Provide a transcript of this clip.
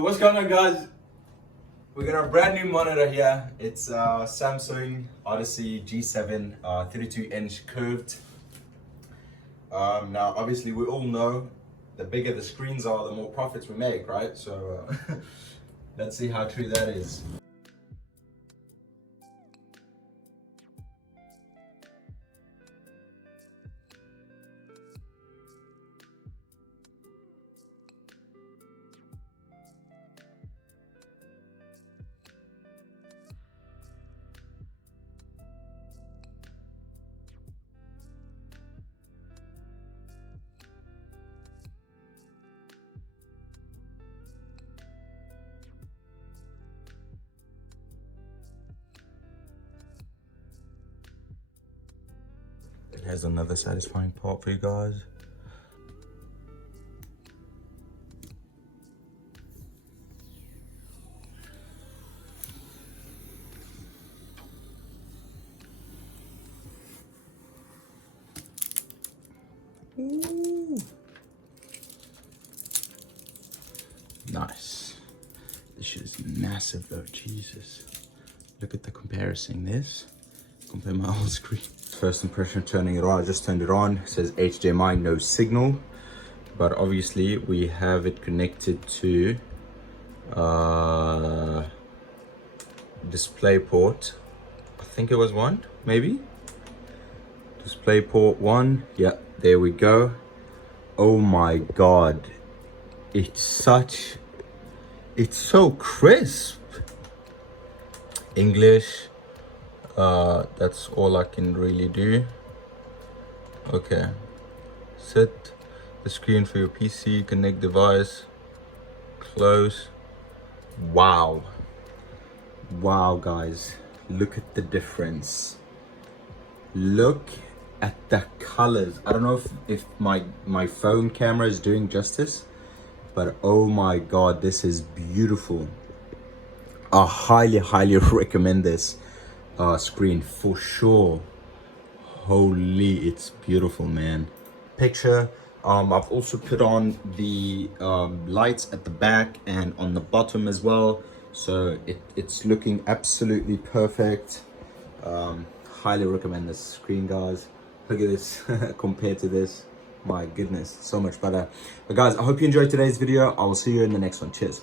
What's going on, guys? We got a brand new monitor here. It's Samsung Odyssey G7 32-inch curved. Now obviously we all know the bigger the screens are, the more profits we make, right? So let's see how true that is. It has another satisfying part for you guys. Ooh. Nice. This shit is massive though, Jesus. Look at the comparison this. Compare my old screen. First impression turning it on, I just turned it on. It says HDMI, no signal. But obviously we have it connected to display port. I think it was one, maybe? Display port one, yeah, there we go. Oh my God. It's so crisp. English. That's all I can really do. Okay, set the screen for your PC, connect device, close. Wow, guys, look at the difference. Look at the colors. I don't know if my phone camera is doing justice, but oh my God, this is beautiful. I highly recommend this screen for sure. Holy, it's beautiful, man. Picture. I've also put on the lights at the back and on the bottom as well, so it's looking absolutely perfect. Highly recommend this screen, guys. Look at this compared to this. My goodness, so much better. But guys, I hope you enjoyed today's video. I will see you in the next one. Cheers.